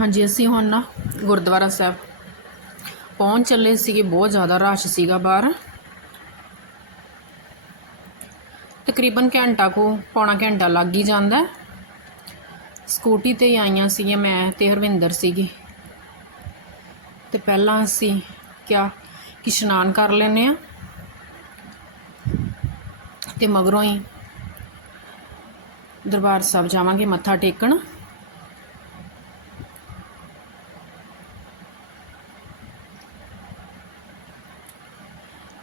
ਹਾਂਜੀ, ਅਸੀਂ ਹੁਣ ਨਾ ਗੁਰਦੁਆਰਾ ਸਾਹਿਬ ਪਹੁੰਚ ਚੱਲੇ ਸੀਗੇ, ਬਹੁਤ ਜ਼ਿਆਦਾ ਰਸ਼ ਸੀਗਾ ਬਾਹਰ। ਤਕਰੀਬਨ ਘੰਟਾ ਕੋ, ਪੌਣਾ ਘੰਟਾ ਲੱਗ ਹੀ ਜਾਂਦਾ। ਸਕੂਟੀ ਤੇ ਹੀ ਆਈਆਂ ਸੀਗੀਆਂ, ਮੈਂ ਤੇ ਹਰਵਿੰਦਰ ਸੀਗੇ। ਤੇ ਪਹਿਲਾਂ ਅਸੀਂ ਕਿਆ, ਕਿ ਇਸ਼ਨਾਨ ਕਰ ਲੈਨੇ ਆ ਤੇ ਮਗਰੋਂ ਹੀ ਦਰਬਾਰ ਸਾਹਿਬ ਜਾਵਾਂਗੇ, ਮੱਥਾ ਟੇਕਣ।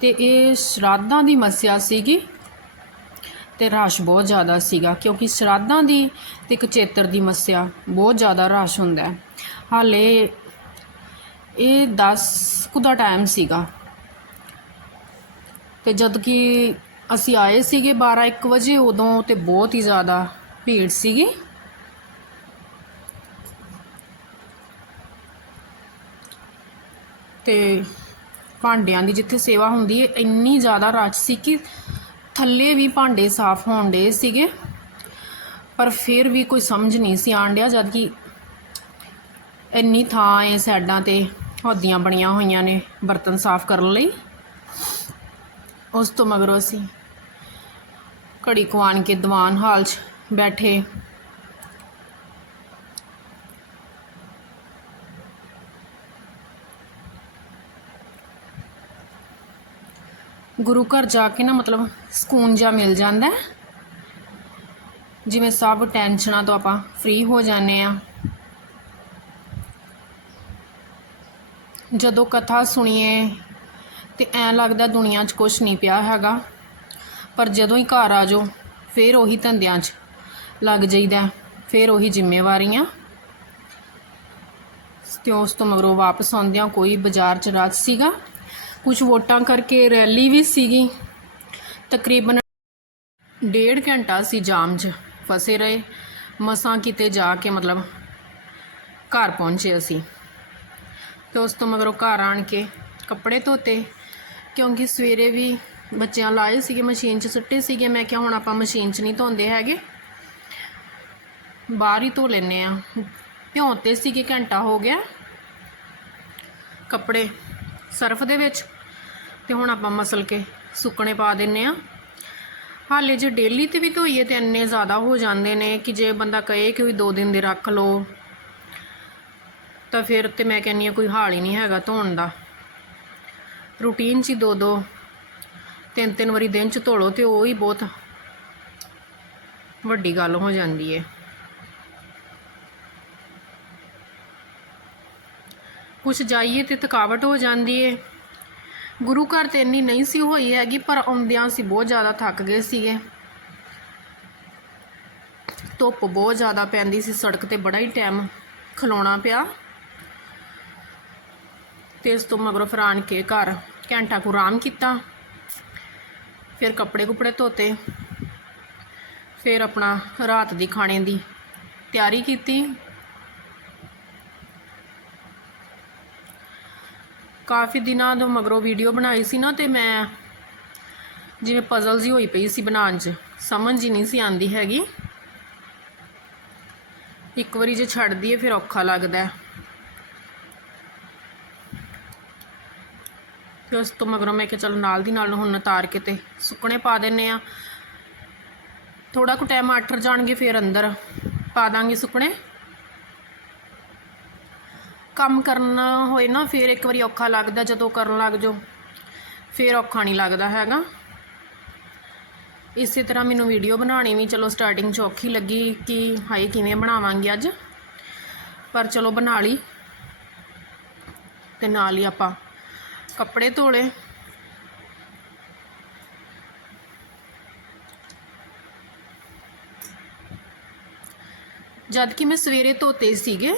ਤੇ ਇਹ ਸ਼ਰਾਧਾਂ ਦੀ ਮੱਸਿਆ ਸੀਗੀ ਤੇ ਰਸ਼ ਬਹੁਤ ਜ਼ਿਆਦਾ ਸੀਗਾ, ਕਿਉਂਕਿ ਸ਼ਰਾਧਾਂ ਦੀ ਤੇ ਇੱਕ ਚੇਤਰ ਦੀ ਮੱਸਿਆ ਬਹੁਤ ਜ਼ਿਆਦਾ ਰਸ਼ ਹੁੰਦਾ ਹੈ। ਹਾਲੇ ਇਹ 10 ਕੁ ਦਾ ਟਾਈਮ ਸੀਗਾ। ਤੇ ਜਦ ਕਿ ਅਸੀਂ ਆਏ ਸੀਗੇ 12 1 ਵਜੇ, ਉਦੋਂ ਤੇ ਬਹੁਤ ਹੀ ਜ਼ਿਆਦਾ ਭੀੜ ਸੀਗੀ। ਤੇ ਭਾਂਡਿਆਂ ਦੀ ਜਿੱਥੇ ਸੇਵਾ ਹੁੰਦੀ ਹੈ ਇੰਨੀ ਜ਼ਿਆਦਾ ਰਸ਼ ਸੀ ਕਿ ਥੱਲੇ ਵੀ ਭਾਂਡੇ ਸਾਫ਼ ਹੋਣ ਦੇ ਸੀਗੇ। ਪਰ ਫਿਰ ਵੀ ਕੋਈ ਸਮਝ ਨਹੀਂ ਸੀ ਆਣ ਡਿਆ, ਜਦ ਕਿ ਇੰਨੀ ਥਾਂ ਏ ਸਾਈਡਾਂ ਤੇ ਹੌਦੀਆਂ ਬਣੀਆਂ ਹੋਈਆਂ ਨੇ ਬਰਤਨ ਸਾਫ਼ ਕਰਨ ਲਈ। ਉਸ ਤੋਂ ਮਗਰੋਂ ਅਸੀਂ ਘੜੀ ਕੁਆਣ ਕੇ ਦੀਵਾਨ ਹਾਲ 'ਚ ਬੈਠੇ ਗੁਰੂ ਘਰ ਜਾ ਕੇ ਨਾ ਮਤਲਬ ਸਕੂਨ ਜਿਹਾ ਮਿਲ ਜਾਂਦਾ ਜਿਵੇਂ ਸਭ ਟੈਨਸ਼ਨਾਂ ਤੋਂ ਆਪਾਂ ਫ੍ਰੀ ਹੋ ਜਾਂਦੇ ਆ ਜਦੋਂ ਕਥਾ ਸੁਣੀਏ ਤੇ ਐਂ ਲੱਗਦਾ ਦੁਨੀਆ 'ਚ ਕੁਝ ਨਹੀਂ ਪਿਆ ਹੈਗਾ। ਪਰ ਜਦੋਂ ਹੀ ਘਰ ਆ ਜਾਓ, ਫੇਰ ਉਹੀ ਧੰਦਿਆਂ 'ਚ ਲੱਗ ਜਾਈਦਾ ਫੇਰ ਉਹੀ ਜ਼ਿੰਮੇਵਾਰੀਆਂ। ਤੇ ਉਸ ਤੋਂ ਮਗਰੋਂ ਵਾਪਸ ਆਉਂਦਿਆਂ ਕੋਈ ਬਾਜ਼ਾਰ 'ਚ ਰਾਜ ਸੀਗਾ। ਕੁਝ ਵੋਟਾਂ ਕਰਕੇ ਰੈਲੀ ਵੀ ਸੀਗੀ। ਤਕਰੀਬਨ ਡੇਢ ਘੰਟਾ ਸੀ ਜਾਮ 'ਚ ਫਸੇ ਰਹੇ। ਮਸਾਂ ਕਿਤੇ ਜਾ ਕੇ ਮਤਲਬ ਘਰ ਪਹੁੰਚੇ ਅਸੀਂ। ਤੇ ਉਸ ਤੋਂ ਮਗਰੋਂ ਘਰ ਆਣ ਕੇ ਕੱਪੜੇ ਧੋਤੇ, ਕਿਉਂਕਿ ਸਵੇਰੇ ਵੀ ਬੱਚਿਆਂ ਲਾਏ ਸੀਗੇ, ਮਸ਼ੀਨ 'ਚ ਸੁੱਟੇ ਸੀਗੇ। ਮੈਂ ਕਿਹਾ ਹੁਣ ਆਪਾਂ ਮਸ਼ੀਨ 'ਚ ਨਹੀਂ ਧੋਂਦੇ ਹੈਗੇ। ਬਾਹਰ ਹੀ ਧੋ ਲੈਨੇ ਆ ਭਿਉਂਤੇ ਸੀਗੇ, ਘੰਟਾ ਹੋ ਗਿਆ। ਕੱਪੜੇ ਸਰਫ ਦੇ ਵਿੱਚ। ਤੇ ਹੁਣ ਆਪਾਂ ਮਸਲ ਕੇ ਸੁੱਕਣੇ ਪਾ ਦਿੰਨੇ ਆ। ਹਾਲੇ ਜੇ ਡੇਲੀ ਤੇ ਵੀ ਧੋਈਏ ਤੇ ਇੰਨੇ ਜ਼ਿਆਦਾ ਹੋ ਜਾਂਦੇ ਨੇ ਕਿ ਜੇ ਬੰਦਾ ਕਹੇ ਕਿ ਵੀ ਦੋ ਦਿਨ ਦੇ ਰੱਖ ਲਓ, ਤਾਂ ਫਿਰ ਤੇ ਮੈਂ ਕਹਿੰਨੀ ਆ ਕੋਈ ਹਾਲ ਹੀ ਨਹੀਂ ਹੈਗਾ ਧੋਣ ਦਾ। ਰੂਟੀਨ 'ਚ ਹੀ ਦੋ ਦੋ, ਤਿੰਨ ਤਿੰਨ ਵਾਰੀ ਦਿਨ 'ਚ ਧੋ ਲਓ ਤੇ ਉਹ ਹੀ ਬਹੁਤ ਵੱਡੀ ਗੱਲ ਹੋ ਜਾਂਦੀ ਹੈ ਕੁਛ ਜਾਈਏ ਤੇ ਥਕਾਵਟ ਹੋ ਜਾਂਦੀ ਏ। ਗੁਰੂ ਘਰ ਤੇ ਇੰਨੀ ਨਹੀਂ ਸੀ ਹੋਈ ਹੈਗੀ, ਪਰ ਆਉਂਦਿਆਂ ਸੀ ਬਹੁਤ ਜ਼ਿਆਦਾ ਥੱਕ ਗਏ ਸੀਗੇ। ਧੁੱਪ ਬਹੁਤ ਜ਼ਿਆਦਾ ਪੈਂਦੀ ਸੀ, ਸੜਕ ਤੇ ਬੜਾ ਹੀ ਟਾਈਮ ਖਲੋਣਾ ਪਿਆ। ਤੇ ਇਸ ਤੋਂ ਮਗਰੋਂ ਫਿਰ ਆਣ ਕੇ ਘਰ ਘੰਟਾ ਕੁ ਆਰਾਮ ਕੀਤਾ। ਫਿਰ ਕੱਪੜੇ ਕੁਪੜੇ ਧੋਤੇ। ਫਿਰ ਆਪਣਾ ਰਾਤ ਦੀ ਖਾਣੇ ਦੀ ਤਿਆਰੀ ਕੀਤੀ। ਕਾਫੀ ਦਿਨਾਂ ਤੋਂ ਮਗਰੋਂ ਵੀਡੀਓ ਬਣਾਈ ਸੀ ਨਾ ਤੇ ਮੈਂ ਜਿਵੇਂ ਪਜ਼ਲ ਜੀ ਹੋਈ ਪਈ ਸੀ ਬਣਾਉਣ 'ਚ, ਸਮਝ ਹੀ ਨਹੀਂ ਸੀ ਆਂਦੀ ਹੈਗੀ। ਇੱਕ ਵਾਰੀ ਜੇ ਛੱਡ ਦਈਏ ਫਿਰ ਔਖਾ ਲੱਗਦਾ ਹੈ। ਤੇ ਉਸ ਤੋਂ ਮਗਰੋਂ ਮੈਂ ਕਿਹਾ ਚਲੋ ਨਾਲ ਦੀ ਨਾਲ ਹੁਣ ਉਤਾਰ ਕੇ ਤੇ ਸੁੱਕਣੇ ਪਾ ਦਿੰਨੇ ਆ। ਥੋੜਾ ਕੁ ਟਾਈਮ ਆਟਰ ਜਾਣਗੇ ਫਿਰ ਅੰਦਰ, ਪਾ ਦਾਂਗੇ ਸੁੱਕਣੇ। ਕੰਮ ਕਰਨਾ ਹੋਏ ਨਾ, ਫਿਰ ਇੱਕ ਵਾਰੀ ਔਖਾ ਲੱਗਦਾ, ਜਦੋਂ ਕਰਨ ਲੱਗ ਜਾਓ। ਫਿਰ ਔਖਾ ਨਹੀਂ ਲੱਗਦਾ ਹੈਗਾ। ਇਸੇ ਤਰ੍ਹਾਂ ਮੈਨੂੰ ਵੀਡੀਓ ਬਣਾਉਣੀ ਵੀ ਚਲੋ ਸਟਾਰਟਿੰਗ 'ਚ ਔਖੀ ਲੱਗੀ ਕਿ ਹਾਏ, ਕਿਵੇਂ ਬਣਾਵਾਂਗੇ ਅੱਜ? ਪਰ ਚਲੋ ਬਣਾ ਲਈ। ਤੇ ਨਾਲ ਹੀ ਆਪਾਂ ਕੱਪੜੇ ਧੋਲੇ। ਜਦ ਕਿ ਮੈਂ ਸਵੇਰੇ ਧੋਤੇ ਸੀਗੇ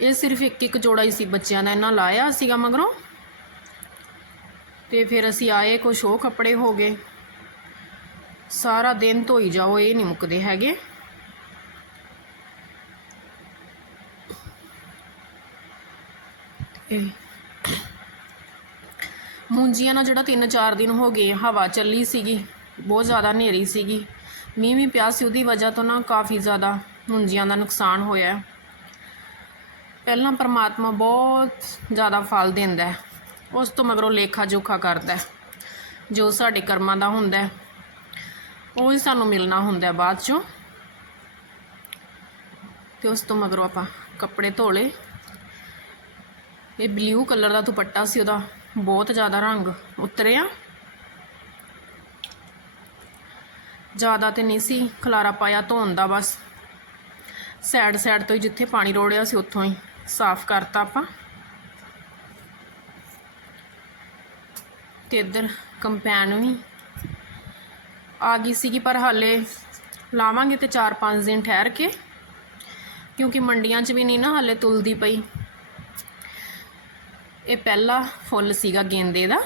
ਇਹ ਸਿਰਫ ਇੱਕ ਇੱਕ ਜੋੜਾ ਹੀ ਸੀ ਬੱਚਿਆਂ ਦਾ ਇਹਨਾਂ ਲਾਇਆ ਸੀਗਾ ਮਗਰੋਂ। ਤੇ ਫਿਰ ਅਸੀਂ ਆਏ, ਕੁਛ ਉਹ ਕੱਪੜੇ ਹੋ ਗਏ। ਸਾਰਾ ਦਿਨ ਧੋਈ ਜਾਓ, ਇਹ ਨਹੀਂ ਮੁੱਕਦੇ ਹੈਗੇ। ਇਹ ਮੂੰਜੀਆਂ ਨਾਲ ਜਿਹੜਾ 3-4 ਦਿਨ ਹੋ ਗਏ, ਹਵਾ ਚੱਲੀ ਸੀਗੀ, ਬਹੁਤ ਜ਼ਿਆਦਾ ਹਨੇਰੀ ਸੀਗੀ। ਮੀਂਹ ਵੀ ਪਿਆ ਸੀ, ਉਹਦੀ ਵਜ੍ਹਾ ਤੋਂ ਨਾ ਕਾਫੀ ਜ਼ਿਆਦਾ ਮੂੰਜੀਆਂ ਦਾ ਨੁਕਸਾਨ ਹੋਇਆ। ਪਹਿਲਾਂ ਪਰਮਾਤਮਾ ਬਹੁਤ ਜ਼ਿਆਦਾ ਫਲ ਦਿੰਦਾ ਉਸ ਤੋਂ ਮਗਰੋਂ ਲੇਖਾ ਜੋਖਾ ਕਰਦਾ ਜੋ ਸਾਡੇ ਕਰਮਾਂ ਦਾ ਹੁੰਦਾ ਉਹ ਹੀ ਸਾਨੂੰ ਮਿਲਣਾ ਹੁੰਦਾ ਬਾਅਦ ਚੋਂ। ਤੇ ਉਸ ਤੋਂ ਮਗਰੋਂ ਆਪਾਂ ਕੱਪੜੇ ਧੋਲੇ। ਇਹ ਬਲੂ ਕਲਰ ਦਾ ਦੁਪੱਟਾ ਸੀ, ਉਹਦਾ ਬਹੁਤ ਜ਼ਿਆਦਾ ਰੰਗ ਉਤਰਿਆ। ਜ਼ਿਆਦਾ ਤੇ ਨਹੀਂ ਸੀ, ਖਲਾਰਾ ਪਾਇਆ ਧੋਣ ਦਾ ਬਸ। ਸਾਈਡ ਸਾਈਡ ਤੋਂ ਹੀ ਜਿੱਥੇ ਪਾਣੀ ਰੋੜਿਆ ਸੀ, ਉੱਥੋਂ ਹੀ। ਸਾਫ਼ ਕਰਤਾ ਆਪਾਂ। ਤੇ ਇੱਧਰ ਕੰਪੈਨ ਵੀ ਆ ਗਈ ਸੀਗੀ, ਪਰ ਹਾਲੇ ਲਾਵਾਂਗੇ ਤੇ 4-5 ਦਿਨ ਠਹਿਰ ਕੇ, ਕਿਉਂਕਿ ਮੰਡੀਆਂ 'ਚ ਵੀ ਨਹੀਂ ਨਾ ਹਾਲੇ ਤੁਲਦੀ ਪਈ। ਇਹ ਪਹਿਲਾ ਫੁੱਲ ਸੀਗਾ ਗੇਂਦੇ ਦਾ।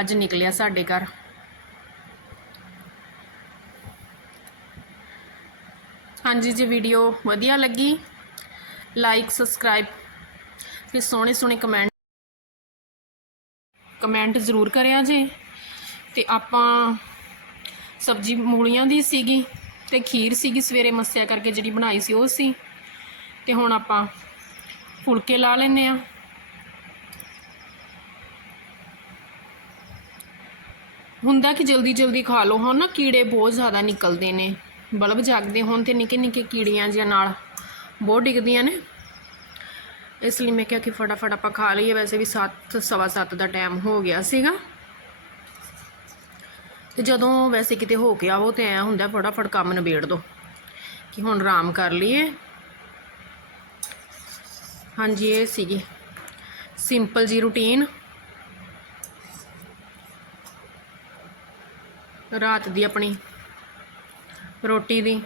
ਅੱਜ ਨਿਕਲਿਆ ਸਾਡੇ ਘਰ। ਹਾਂਜੀ ਜੀ ਵੀਡੀਓ ਵਧੀਆ ਲੱਗੀ। ਲਾਈਕ ਸਬਸਕ੍ਰਾਈਬ ਤੇ ਸੋਹਣੇ ਸੋਹਣੇ ਕਮੈਂਟ ਕਮੈਂਟ ਜ਼ਰੂਰ ਕਰਿਆ ਜੀ। ਤੇ ਆਪਾਂ ਸਬਜੀ ਮੂਲੀਆਂ ਦੀ ਸੀਗੀ ਤੇ ਖੀਰ ਸੀਗੀ ਸਵੇਰੇ ਮੱਸਿਆ ਕਰਕੇ ਜਿਹੜੀ ਬਣਾਈ ਸੀ ਉਹ ਸੀ। ਤੇ ਹੁਣ ਆਪਾਂ ਫੁਲਕੇ ਲਾ ਲੈਨੇ ਆ ਹੁੰਦਾ ਕਿ ਜਲਦੀ ਜਲਦੀ ਖਾ ਲਓ। ਹੁਣ ਨਾ ਕੀੜੇ ਬਹੁਤ ਜ਼ਿਆਦਾ ਨਿਕਲਦੇ ਨੇ। ਬਲਬ ਜਾਗਦੇ ਹੋਣ ਤੇ ਨਿੱਕੇ ਨਿੱਕੇ ਕੀੜੀਆਂ ਜਿਹਾ ਨਾਲ ਬਹੁਤ ਡਿੱਗਦੀਆਂ ਨੇ। ਇਸ ਲਈ ਮੈਂ ਕਿਹਾ ਕਿ ਫਟਾਫਟ ਆਪਾਂ ਖਾ ਲਈਏ। ਵੈਸੇ ਵੀ 7 ਸਵਾ ਸੱਤ ਦਾ ਟਾਈਮ ਹੋ ਗਿਆ ਸੀਗਾ। ਤੇ ਜਦੋਂ ਵੈਸੇ ਕਿਤੇ ਹੋ ਕੇ ਆਵੋ ਤੇ ਐ ਹੁੰਦਾ, ਫਟਾਫਟ ਕੰਮ ਨਿਬੇੜ ਦੋ ਕਿ ਹੁਣ ਆਰਾਮ ਕਰ ਲਈਏ। ਹਾਂਜੀ, ਇਹ ਸੀਗੀ ਸਿੰਪਲ ਜੀ ਰੁਟੀਨ ਰਾਤ ਦੀ ਆਪਣੀ ਰੋਟੀ ਦੀ।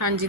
ਹਾਂਜੀ